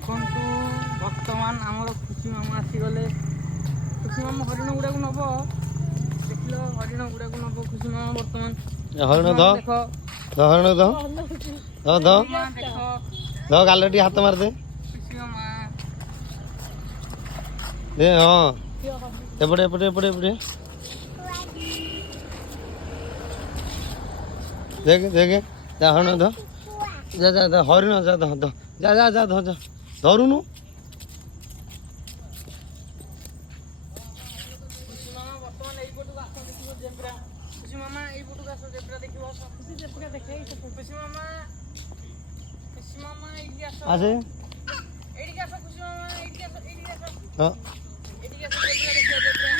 ଦେଖନ୍ତୁ ବର୍ତ୍ତମାନ ଆମର ଖୁସି ମାମା ଆସିଗଲେ। ଖୁସି ମାମା ହରିଣ ଗୁଡ଼ାକୁ ନବ। ଦେଖିଲ ହରିଣ ଗୁଡ଼ାକୁ ନବ ଖୁସି ମାମା ବର୍ତ୍ତମାନ। ହରିଣ ଧ ଦେଖ ହରିଣ ଧ ଧ ଦେଖ ଧ ଗାଲ ଟିକେ ହାତ ମାରିଦେ ଖୁସି ମାମା। ଦେ ହଁ ଏପଟେ ଏପଟେ ଏପଟେ ଏପଟେ ଦେଖ ଦେଖ ଯା ହରିଣ ଧ ଯା ଯା ଯା ହରିଣ ଯା ଧ ଧ ଯା ଯା ଯା ଧ ଯା ଧରୁନୁ। ଖୁସି ମାମା ବର୍ତ୍ତମାନ ଏଇପଟକୁ ଆସ ଦେଖିବ ଜେବ୍ରା। ଖୁସି ମାମା ଏଇପଟକୁ ଆସ ଜେବ୍ରା ଦେଖିବ। ଖୁସି ଜେବ୍ରା ଦେଖେ ଖୁସି ମାମା। ଖୁସି ମାମା ଏଇଠିକି ଆସ। ଆସେ ଏଇଠିକି ଆସ ଖୁସି ମାମା ଏଇଠିକି ଆସ ଏଇଠିକି ଆସ। ହଁ ଏଇଠିକି ଆସ ଜେବ୍ରା ଦେଖିବ ଜେବ୍ରା।